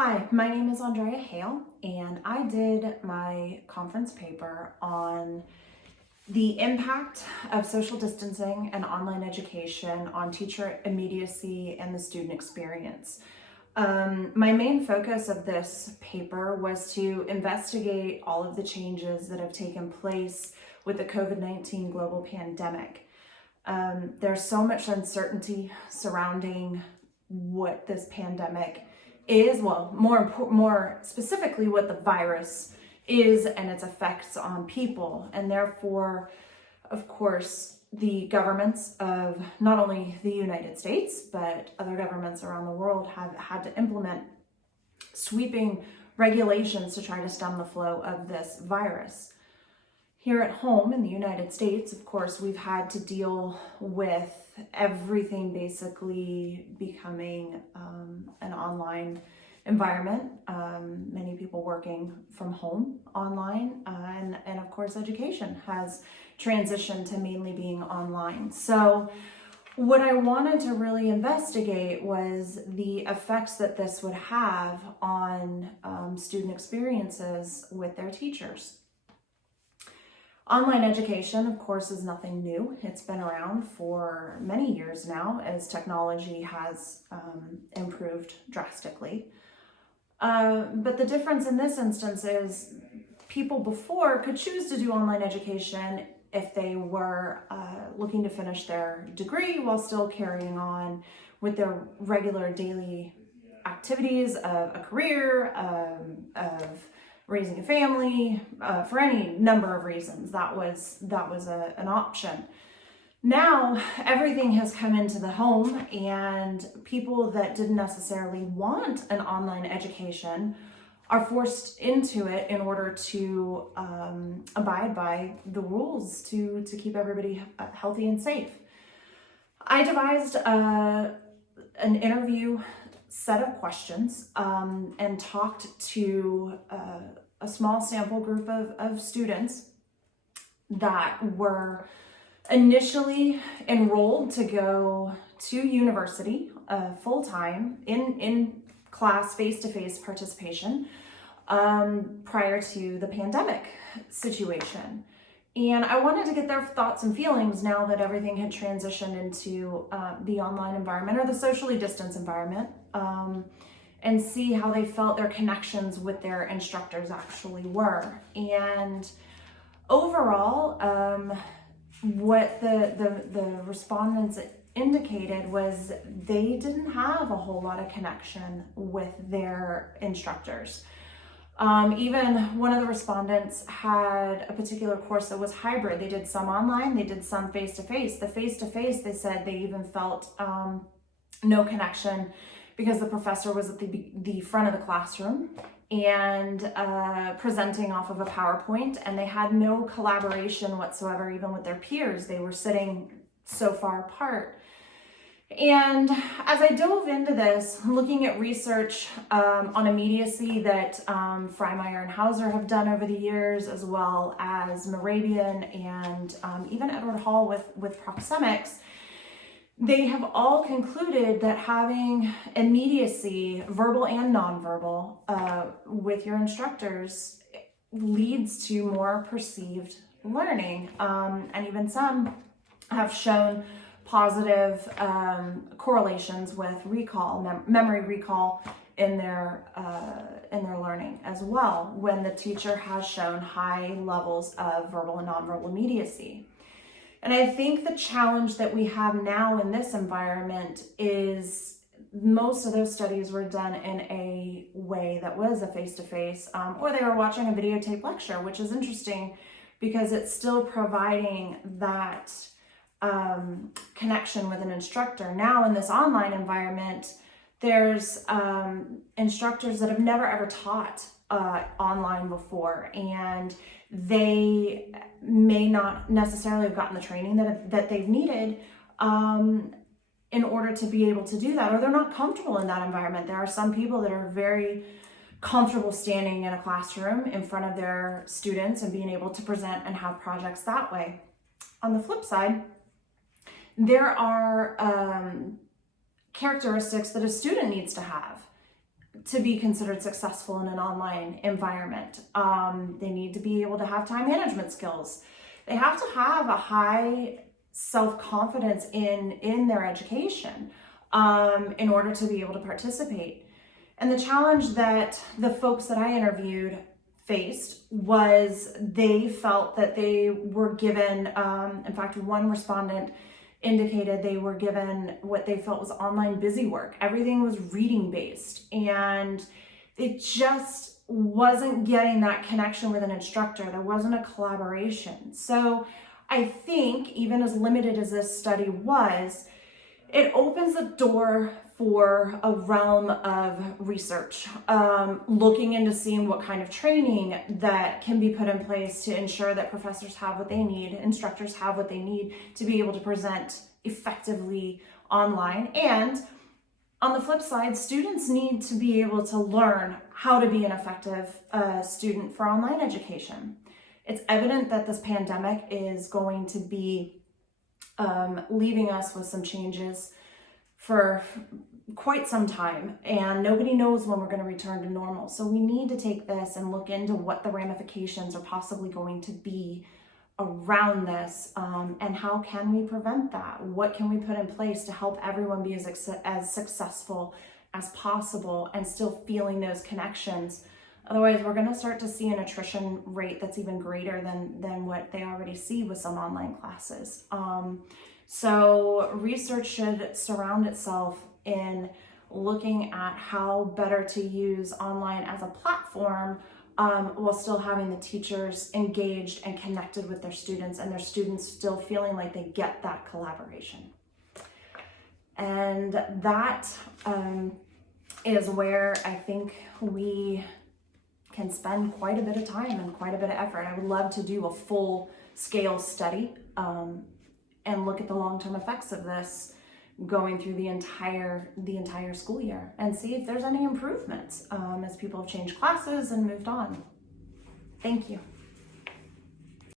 Hi, my name is Andrea Hale, and I did my conference paper on the impact of social distancing and online education on teacher immediacy and the student experience. My main focus of this paper was to investigate all of the changes that have taken place with the COVID-19 global pandemic. There's so much uncertainty surrounding what this pandemic is, well, more specifically what the virus is and its effects on people. And therefore, of course, the governments of not only the United States, but other governments around the world have had to implement sweeping regulations to try to stem the flow of this virus. Here at home in the United States, of course, we've had to deal with everything basically becoming an online environment. Many people working from home online, and of course, education has transitioned to mainly being online. So what I wanted to really investigate was the effects that this would have on student experiences with their teachers. Online education, of course, is nothing new. It's been around for many years now as technology has improved drastically. But the difference in this instance is people before could choose to do online education if they were looking to finish their degree while still carrying on with their regular daily activities of a career, of raising a family, for any number of reasons. That was an option. Now, everything has come into the home, and people that didn't necessarily want an online education are forced into it in order to abide by the rules to keep everybody healthy and safe. I devised an interview set of questions and talked to a small sample group of students that were initially enrolled to go to university full-time in class face-to-face participation prior to the pandemic situation. And I wanted to get their thoughts and feelings now that everything had transitioned into the online environment or the socially distanced environment, and see how they felt their connections with their instructors actually were. And overall, what the respondents indicated was they didn't have a whole lot of connection with their instructors. Even one of the respondents had a particular course that was hybrid. They did some online, they did some face-to-face. The face-to-face, they said they even felt no connection because the professor was at the front of the classroom and presenting off of a PowerPoint, and they had no collaboration whatsoever, even with their peers. They were sitting so far apart. And as I dove into this, looking at research on immediacy that Freimeier and Hauser have done over the years, as well as Morabian and even Edward Hall with proxemics, they have all concluded that having immediacy, verbal and nonverbal, with your instructors leads to more perceived learning. And even some have shown positive correlations with recall, memory recall in their learning as well, when the teacher has shown high levels of verbal and nonverbal immediacy. And I think the challenge that we have now in this environment is most of those studies were done in a way that was a face-to-face, or they were watching a videotape lecture, which is interesting because it's still providing that connection with an instructor. Now in this online environment, there's instructors that have never ever taught online before, and they may not necessarily have gotten the training that they've needed in order to be able to do that, or they're not comfortable in that environment. There are some people that are very comfortable standing in a classroom in front of their students and being able to present and have projects that way. On the flip side, there are characteristics that a student needs to have to be considered successful in an online environment. They need to be able to have time management skills. They have to have a high self-confidence in their education in order to be able to participate. And the challenge that the folks that I interviewed faced was they felt that they were given, in fact, one respondent indicated they were given what they felt was online busy work. Everything was reading based, and it just wasn't getting that connection with an instructor. There wasn't a collaboration. So I think, even as limited as this study was, it opens the door for a realm of research, looking into seeing what kind of training that can be put in place to ensure that professors have what they need, instructors have what they need to be able to present effectively online. And on the flip side, students need to be able to learn how to be an effective student for online education. It's evident that this pandemic is going to be leaving us with some changes for quite some time, and nobody knows when we're going to return to normal. So we need to take this and look into what the ramifications are possibly going to be around this, and how can we prevent that? What can we put in place to help everyone be as successful as possible and still feeling those connections? Otherwise, we're going to start to see an attrition rate that's even greater than what they already see with some online classes. So research should surround itself in looking at how better to use online as a platform, while still having the teachers engaged and connected with their students, and their students still feeling like they get that collaboration. And that is where I think we can spend quite a bit of time and quite a bit of effort. I would love to do a full scale study and look at the long-term effects of this going through the entire school year and see if there's any improvements as people have changed classes and moved on. Thank you.